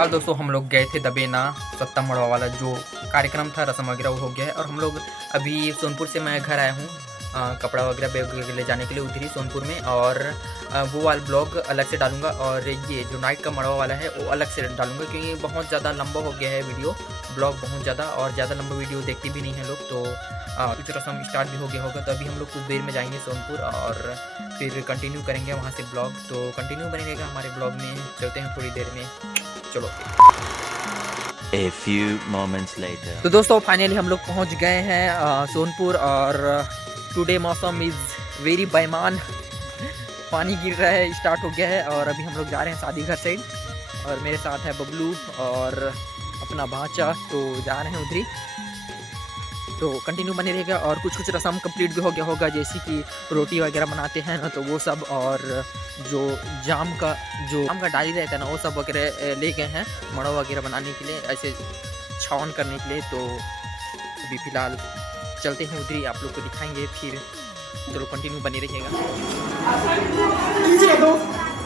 फिलहाल दोस्तों हम लोग गए थे दबेना सत्ता मड़वा वाला जो कार्यक्रम था, रस्म वगैरह वो हो गया है और हम लोग अभी सोनपुर से मैं घर आया हूँ कपड़ा वगैरह बैग ले जाने के लिए उधर ही सोनपुर में। और वो वाला ब्लॉग अलग से डालूंगा और ये जो नाइट का मड़वा वाला है वो अलग से डालूंगा, क्योंकि बहुत ज़्यादा लंबा हो गया है वीडियो ब्लॉग बहुत ज़्यादा, और ज़्यादा लंबा वीडियो देखते भी नहीं हैं लोग। तो कुछ रस्म स्टार्ट भी हो गया होगा, तो अभी हम लोग कुछ देर में जाएंगे सोनपुर और फिर कंटिन्यू करेंगे वहाँ से ब्लॉग। तो कंटिन्यू बने रहेगा हमारे ब्लॉग में, चलते हैं थोड़ी देर में, चलो। A few moments later. तो दोस्तों फाइनली हम लोग पहुँच गए हैं सोनपुर और टुडे मौसम इज़ वेरी बेईमान, पानी गिर रहा है, स्टार्ट हो गया है और अभी हम लोग जा रहे हैं शादी घर साइड और मेरे साथ है बबलू और अपना भांचा, तो जा रहे हैं उधर ही। तो कंटिन्यू बने रहेगा और कुछ रस्म कंप्लीट भी हो गया होगा, जैसे कि रोटी वगैरह बनाते हैं ना तो वो सब, और जो जाम का डाली रहता है ना वो सब वगैरह ले गए हैं मड़वा वगैरह बनाने के लिए, ऐसे छावन करने के लिए। तो अभी फ़िलहाल चलते हैं उधर ही, आप लोग को दिखाएंगे फिर, चलो कंटिन्यू बने रहिएगा।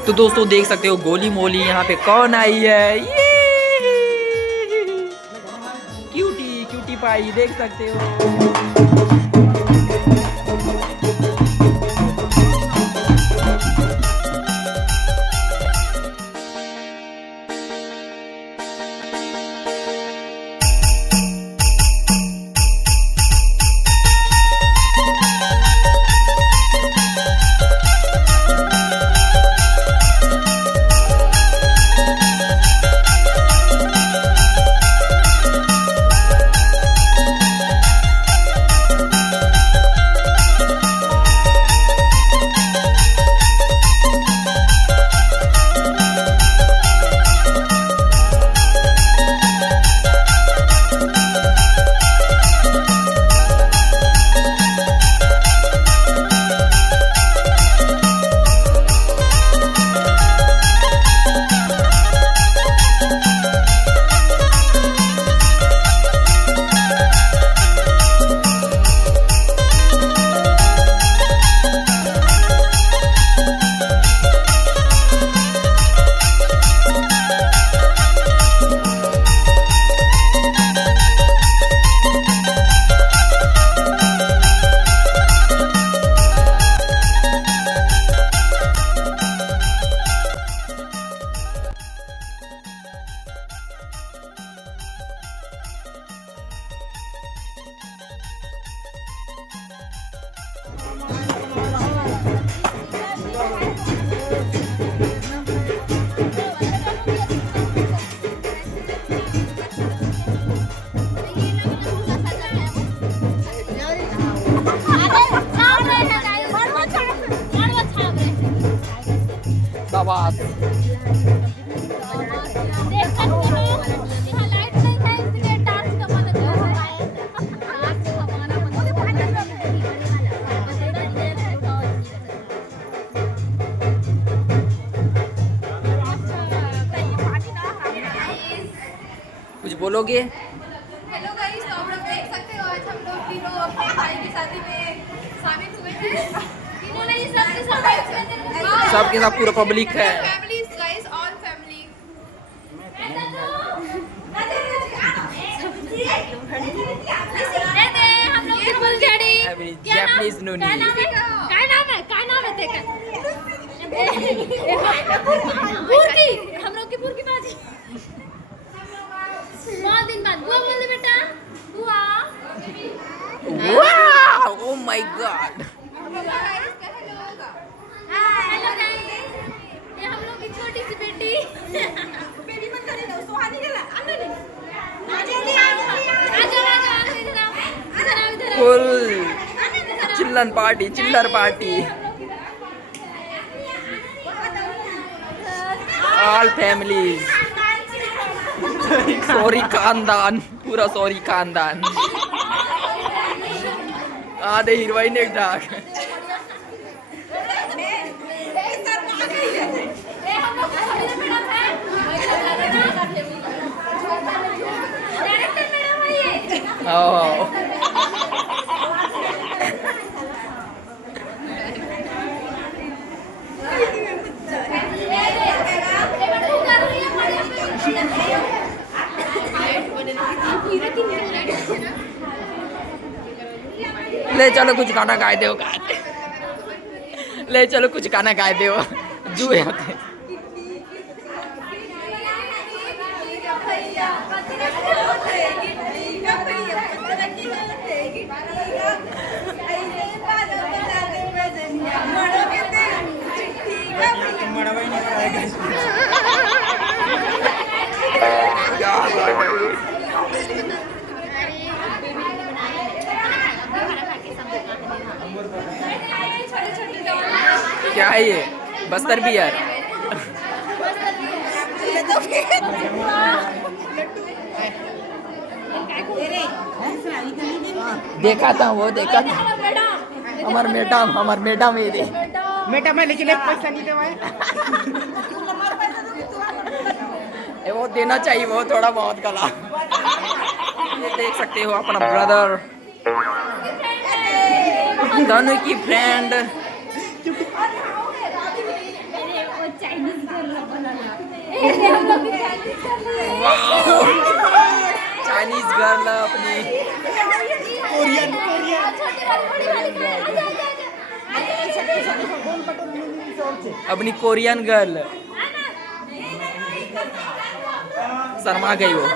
तो दोस्तों देख सकते हो गोली मोली यहाँ पे कौन आई है, ये क्यूटी पाई देख सकते हो। कुछ बोलोगे? हेलो गाइस, तो आप लोग देख सकते हो आज हम लोग तीनों अपने भाई की शादी में शामिल हुए हैं। तीनों नहीं, सबके साथ पूरा पब्लिक है। Families guys, all family. हम लोग की फुलझड़ी जापानीज नूनी। काय नाम है तेरा? पुरकी, हम लोग की पुरकी बाजी। बहुत दिन बाद बुआ बोल दे बेटा, बुआ। Wow, oh my God. Hello guys, ये हम लोग की छोटी सी बेटी। बेटी मत करे ना, सुहानी गेला अंदर नहीं। आ जाओ इधर। फुल चिल्लर पार्टी ऑल फैमिलीज, सॉरी खानदान, पूरा सॉरी खानदान। आधे हीरोइन एक डाक। ले चलो कुछ खाना खाए दो ले चलो कुछ खाना खाए दो जुए होते क्या है ये बस्तर बियर देखा था वो देखा था हमार मैडम ये दे मैडम है लेकिन एक पैसा नहीं देवा है। वो देना चाहिए वो थोड़ा बहुत कला ये देख सकते हो अपना ब्रदर दोनों की फ्रेंड चाइनीज गर्ल अपनी अपनी कोरियन गर्ल शर्मा गई वो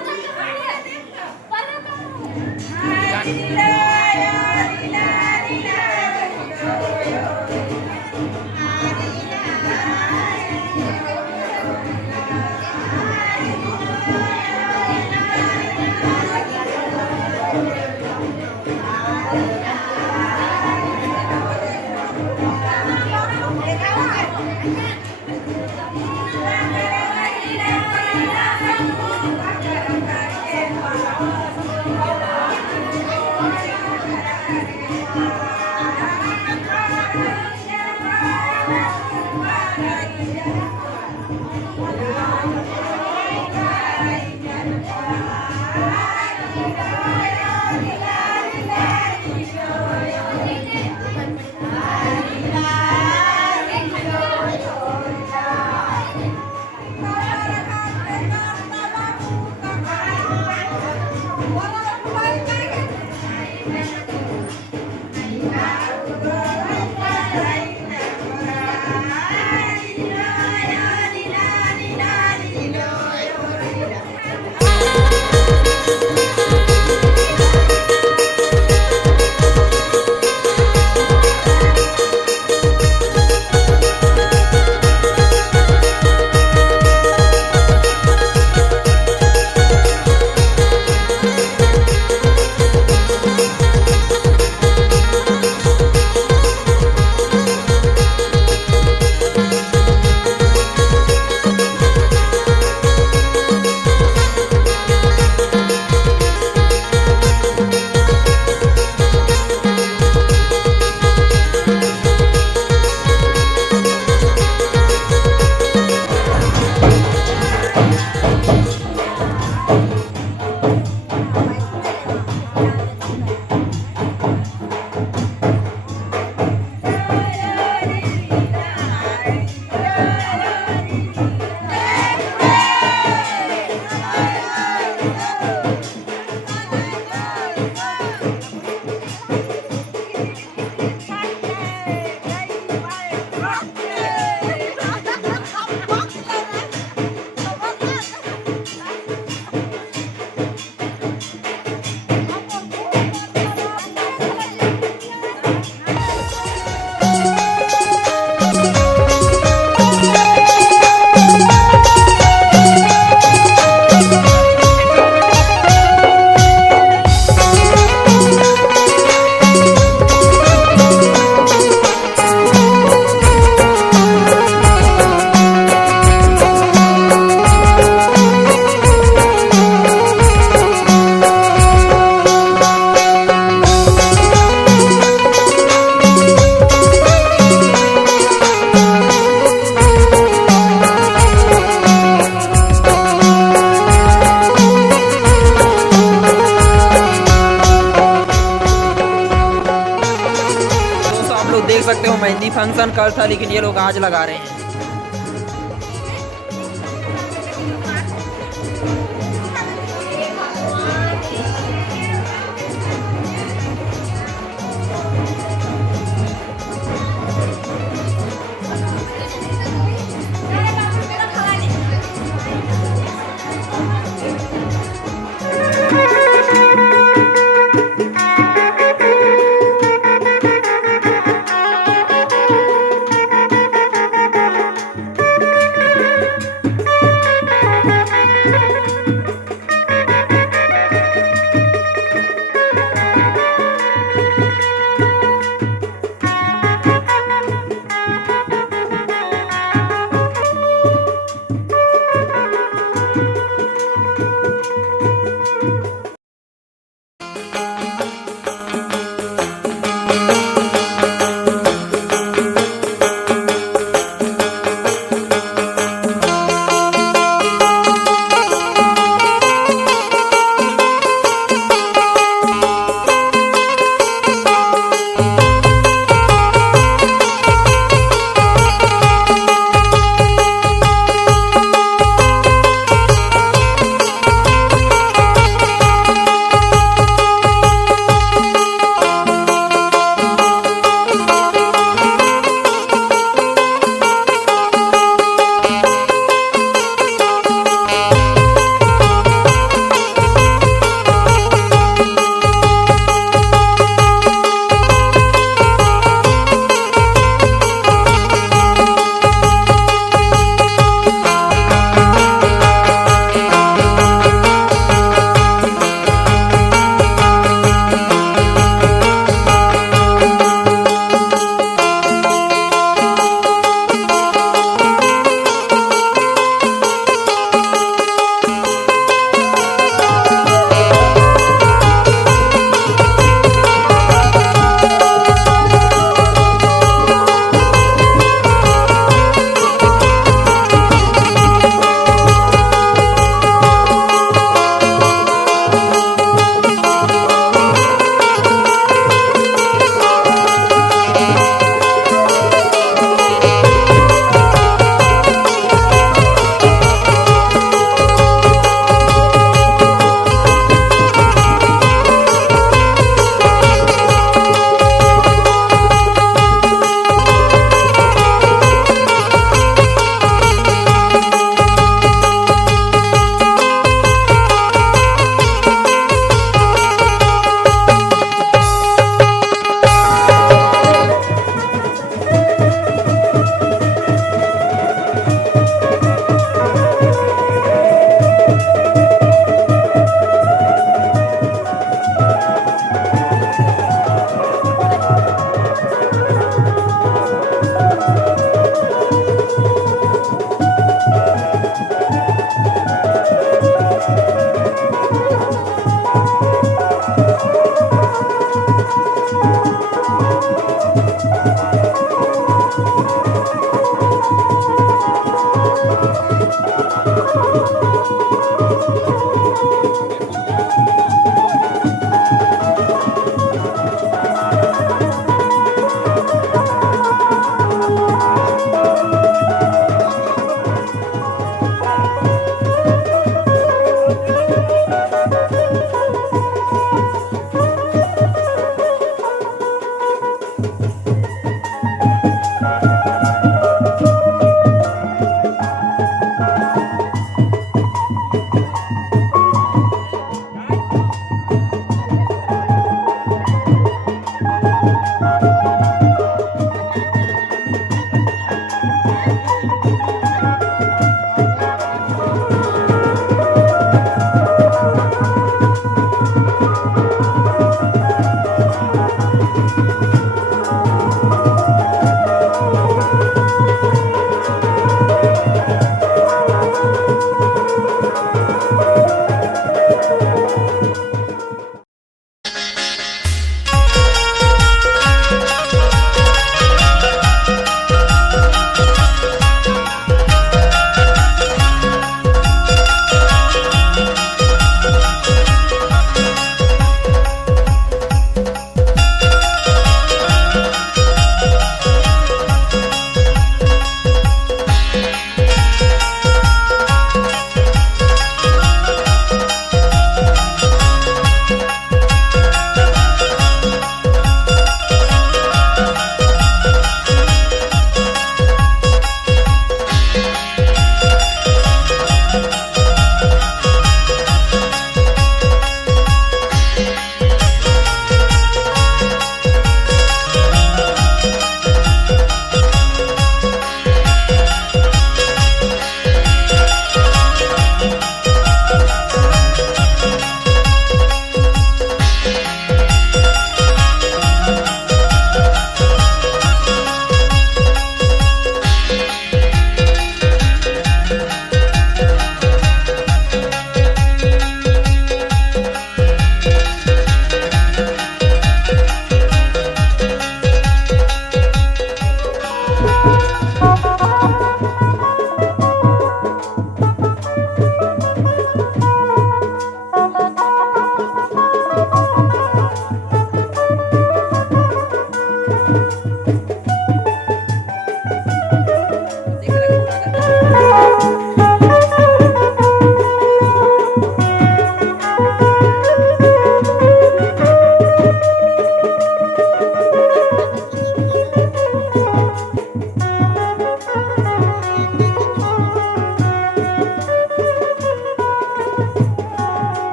सकते हो मेहंदी फंक्शन कल था लेकिन ये लोग आज लगा रहे हैं।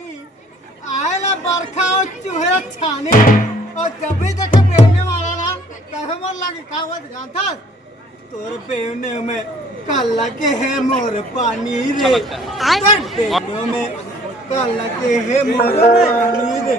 आएला बरखा और चूहे छानी और जब भी देखे बेवने वाला ना तब मोर लगे खावत जानता तोर बेवने में काला के है मोर पानी रे तोर बेवने में काला के है मोर पानी रे